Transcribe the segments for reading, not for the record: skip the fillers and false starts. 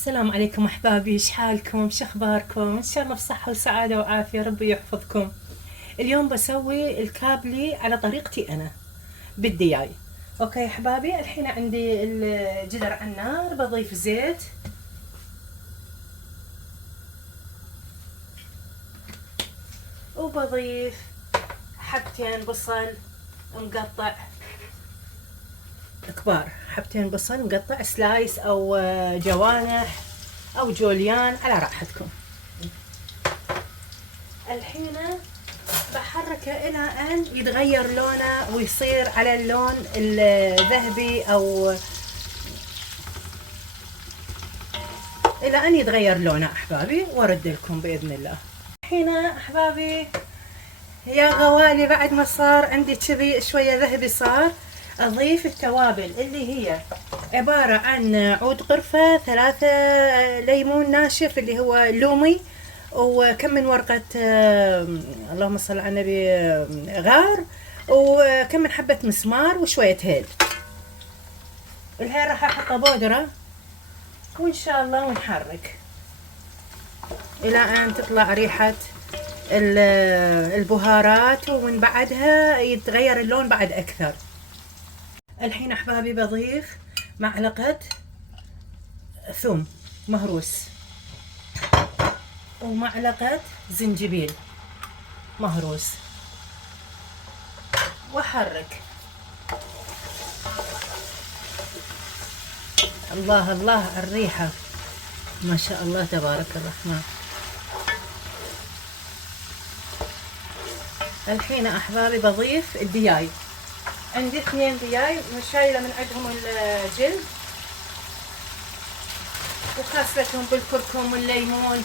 السلام عليكم احبابي، ايش حالكم؟ شو اخباركم؟ ان شاء الله بصحة وسعادة وعافية، ربي يحفظكم. اليوم بسوي الكابلي على طريقتي انا بالدياي. اوكي احبابي، الحين عندي الجدر على النار، بضيف زيت وبضيف حبتين بصل مقطع كبار، حبتين بصل مقطع سلايس او جوانح او جوليان على راحتكم. الحين بحركه الى ان يتغير لونه ويصير على اللون الذهبي او الى ان يتغير لونه احبابي، وارد لكم باذن الله. الحين احبابي يا غوالي، بعد ما صار عندي كذي شويه ذهبي صار، اضيف التوابل اللي هي عباره عن عود قرفه، 3 ليمون ناشف اللي هو لومي، وكم من ورقة اللهم صل على النبي غار، وكم من حبة مسمار، وشوية هيل. الهيل راح احطه بودرة، وان شاء الله ونحرك الى ان تطلع ريحة البهارات، ومن بعدها يتغير اللون بعد اكثر. الحين احبابي بضيف معلقة ثوم مهروس، ومعلقة زنجبيل مهروس، واحرك. الله الله الريحة، ما شاء الله تبارك الرحمن. الحين احبابي بضيف الدياي، عندي 2 دياي شايلة من عندهم الجلد، وخاصتهم بالكركم والليمون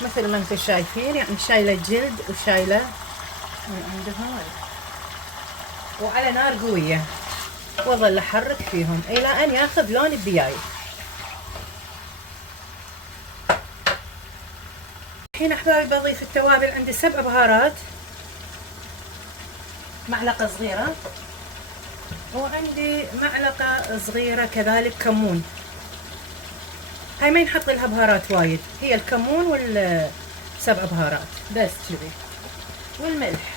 مثل ما انتم شايفين، يعني شايلة الجلد وشايلة من عندهم، وعلى نار قوية، واظل احرك فيهم الى ان ياخذ لون الدياي. الحين احبابي بضيف التوابل، عندي 7 بهارات، معلقة صغيرة، وعندي معلقة صغيرة كذلك كمون. هاي ما ينحط لها بهارات وايد، هي الكمون وال7 بهارات بس كذي، والملح.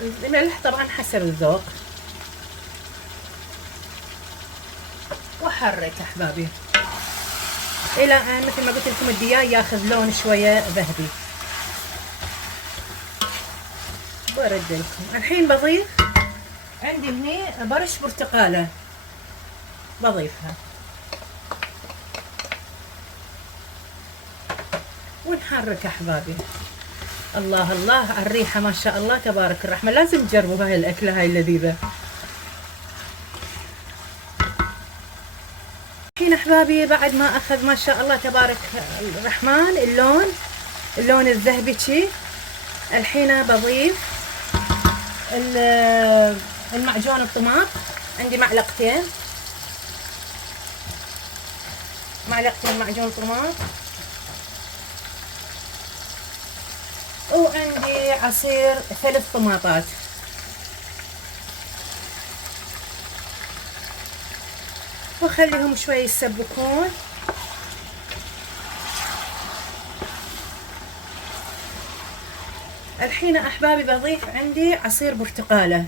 الملح طبعا حسب الذوق. واحرك احبابي الى ان مثل ما قلت لكم الدياي ياخذ لون شويه ذهبي. برد لكم. الحين بضيف عندي هني برش برتقاله، بضيفها ونحرك احبابي. الله الله الريحه، ما شاء الله تبارك الرحمن، لازم تجربوا هاي الاكله هاي اللذيذه. الحين احبابي بعد ما اخذ ما شاء الله تبارك الرحمن اللون الذهبي شي، الحين بضيف المعجون الطماط، عندي معلقتين معجون طماط، وعندي عصير 3 طماطات. واخليهم شوي يسبكون. الحين احبابي بضيف عندي عصير برتقاله،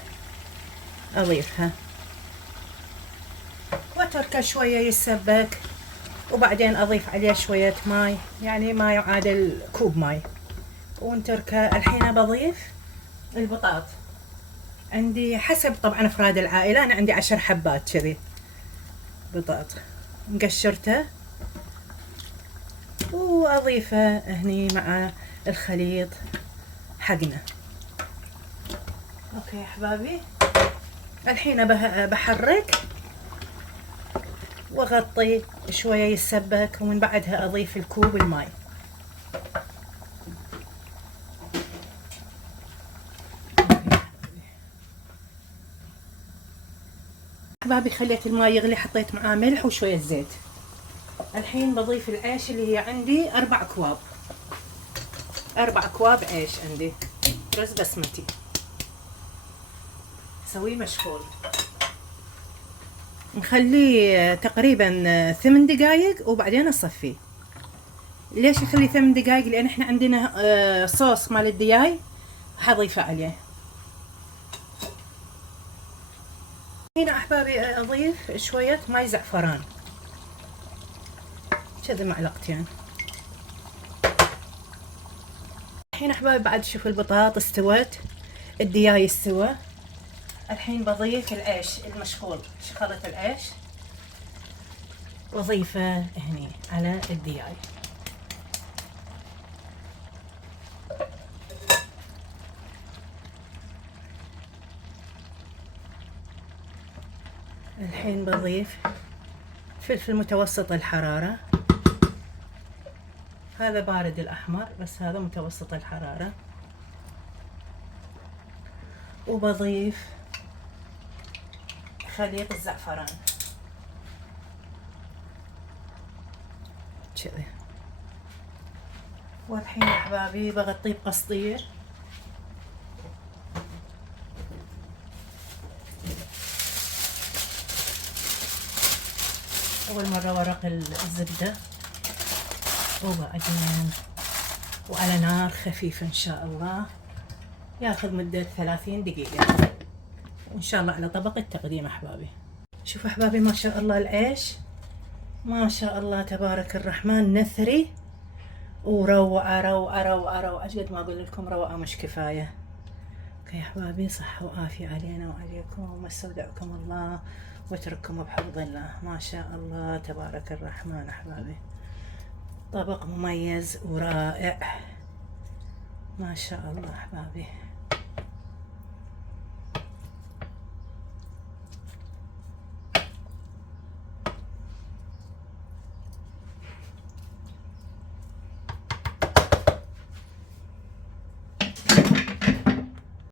اضيفها واتركه شويه يسبك، وبعدين اضيف عليه شويه ماي، يعني ما يعادل كوب ماي، ونتركه. الحين بضيف البطاط، عندي حسب طبعا افراد العائله، انا عندي 10 حبات كذي بطاط مقشرته، واضيفه هني مع الخليط حقنا. اوكي يا احبابي، الحين بحرك واغطي شويه يسبك، ومن بعدها اضيف الكوب الماي. احبابي خليت الماي يغلي، حطيت معاه ملح وشويه زيت. الحين بضيف العيش اللي هي عندي 4 اكواب، 4 اكواب عيش عندي رز بسمتي. نسويه مشغول. نخليه تقريبا 8 دقايق وبعدين نصفيه. ليش نخليه 8 دقايق؟ لان احنا عندنا صوص مال الدياي حضيفه عليه. هنا احبابي اضيف شويه ماي زعفران، كذا معلقتين. الحين احبابي بعد شوفوا البطاطا استوت، الدياي استوى. الحين بضيف العيش المشغول، شخلة العيش واضيفه هني على الدياي. الحين بضيف فلفل متوسط الحرارة، هذا بارد الأحمر بس هذا متوسط الحرارة. وبضيف خليط الزعفران كذي. والحين يا أحبابي بغطيه بقصدير. أول مرة ورق الزبدة، وبعدين وعلى نار خفيفة إن شاء الله، ياخذ مدة 30 دقيقة وإن شاء الله على طبق التقديم أحبابي. شوفوا أحبابي ما شاء الله العيش ما شاء الله تبارك الرحمن نثري وروعة روعة روعة روعة. قد ما أقول لكم روعة مش كفاية. اوكي يا أحبابي، صحة وعافية علينا وعليكم، وما استودعكم الله واترككم بحفظ الله. ما شاء الله تبارك الرحمن أحبابي، طبق مميز ورائع ما شاء الله أحبابي.